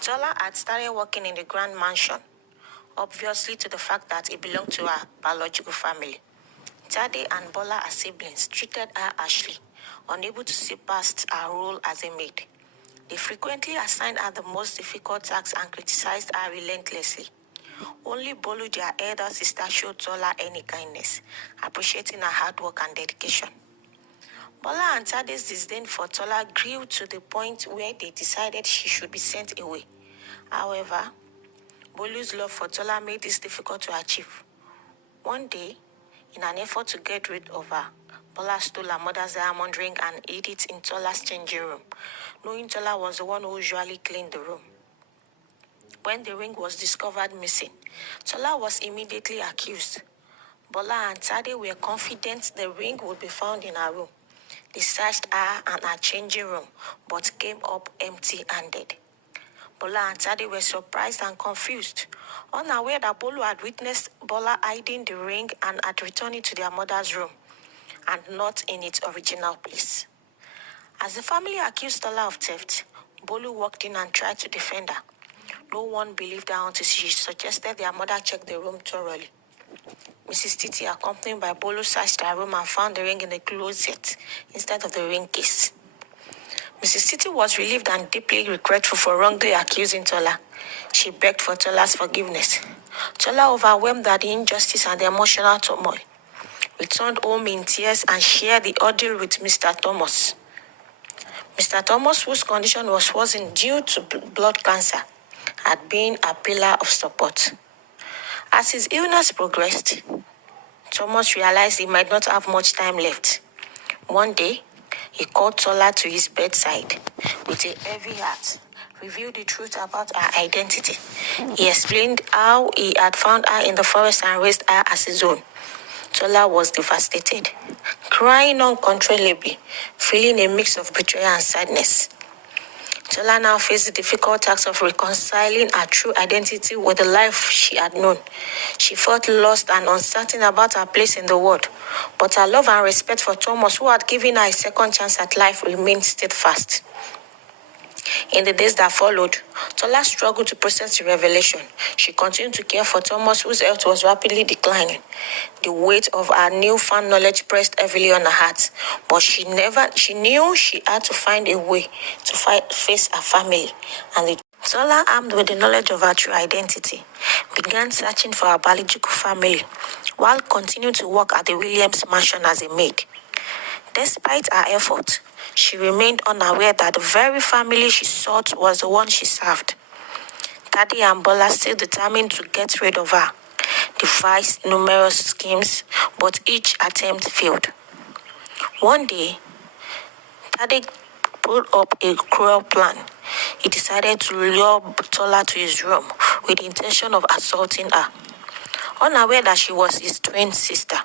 Tola had started working in the grand mansion, obviously to the fact that it belonged to her biological family. Tade and Bola, as siblings, treated her harshly, unable to see past her role as a maid. They frequently assigned her the most difficult tasks and criticized her relentlessly. Only Bolu, their elder sister, showed Tola any kindness, appreciating her hard work and dedication. Bola and Tade's disdain for Tola grew to the point where they decided she should be sent away. However, Bolu's love for Tola made this difficult to achieve. One day, in an effort to get rid of her, Bola stole her mother's diamond ring and hid it in Tola's changing room, knowing Tola was the one who usually cleaned the room. When the ring was discovered missing, Tola was immediately accused. Bola and Tade were confident the ring would be found in her room. They searched her and her changing room, but came up empty-handed. Bola and Tade were surprised and confused, unaware that Bolu had witnessed Bola hiding the ring and had returned it to their mother's room, and not in its original place. As the family accused Tola of theft, Bolu walked in and tried to defend her. No one believed her until she suggested their mother check the room thoroughly. Mrs. Titi, accompanied by Bolu, searched her room and found the ring in the closet instead of the ring case. Mrs. Titi was relieved and deeply regretful for wrongly accusing Tola. She begged for Tola's forgiveness. Tola, overwhelmed by the injustice and the emotional turmoil, returned home in tears and shared the ordeal with Mr. Thomas. Mr. Thomas, whose condition was worsened due to blood cancer, had been a pillar of support. As his illness progressed, Thomas realized he might not have much time left. One day, he called Tola to his bedside with a heavy heart, revealed the truth about her identity. He explained how he had found her in the forest and raised her as his own. Tola was devastated, crying uncontrollably, feeling a mix of betrayal and sadness. Tola now faced the difficult task of reconciling her true identity with the life she had known. She felt lost and uncertain about her place in the world, but her love and respect for Thomas, who had given her a second chance at life, remained steadfast. In the days that followed, Tola struggled to process the revelation. She continued to care for Thomas, whose health was rapidly declining. The weight of her newfound knowledge pressed heavily on her heart, but she knew she had to find a way to face her family. And Tola, armed with the knowledge of her true identity, began searching for her biological family, while continuing to work at the Williams mansion as a maid. Despite her effort, she remained unaware that the very family she sought was the one she served. Tade and Bola, still determined to get rid of her, devised numerous schemes, but each attempt failed. One day, Tade pulled up a cruel plan. He decided to lure Tola to his room with the intention of assaulting her. Unaware that she was his twin sister,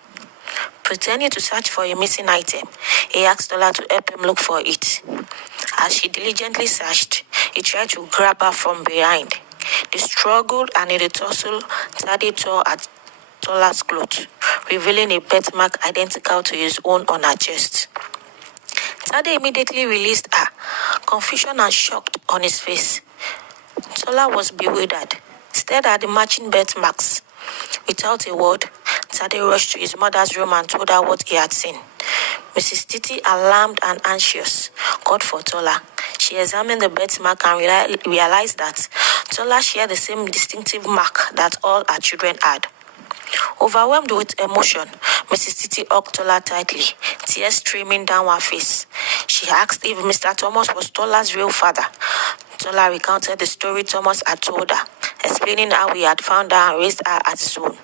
pretending to search for a missing item, he asked Tola to help him look for it. As she diligently searched, he tried to grab her from behind. They struggled, and in the tussle, Tade tore at Tola's clothes, revealing a birthmark identical to his own on her chest. Tade immediately released her, confusion and shock on his face. Tola was bewildered, stared at the matching birthmarks. Without a word, Tade rushed to his mother's room and told her what he had seen. Mrs. Titi, alarmed and anxious, called for Tola. She examined the birthmark and realized that Tola shared the same distinctive mark that all her children had. Overwhelmed with emotion, Mrs. Titi hugged Tola tightly, tears streaming down her face. She asked if Mr. Thomas was Tola's real father. Tola recounted the story Thomas had told her, explaining how he had found her and raised her as his own.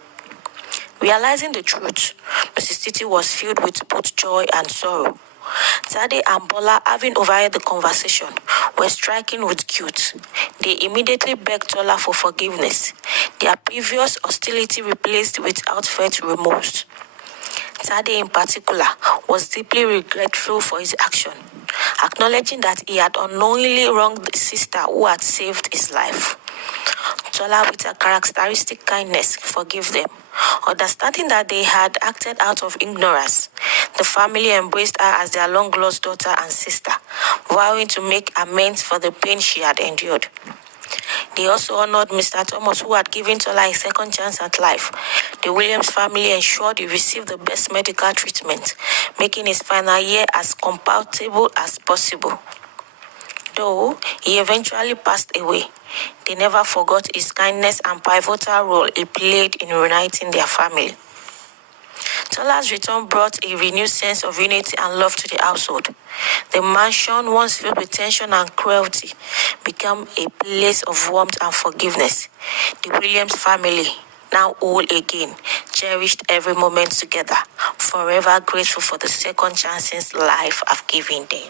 Realizing the truth, Mrs. Titi was filled with both joy and sorrow. Tade and Bola, having overheard the conversation, were striking with guilt. They immediately begged Tola for forgiveness, their previous hostility replaced with heartfelt remorse. Tade, in particular, was deeply regretful for his action, acknowledging that he had unknowingly wronged the sister who had saved his life. Tola, with her characteristic kindness, forgave them. Understanding that they had acted out of ignorance, the family embraced her as their long-lost daughter and sister, vowing to make amends for the pain she had endured. They also honored Mr. Thomas, who had given Tola a second chance at life. The Williams family ensured he received the best medical treatment, making his final year as comfortable as possible. Though he eventually passed away, they never forgot his kindness and pivotal role he played in uniting their family. Tola's return brought a renewed sense of unity and love to the household. The mansion, once filled with tension and cruelty, became a place of warmth and forgiveness. The Williams family, now whole again, cherished every moment together, forever grateful for the second chances life have given them.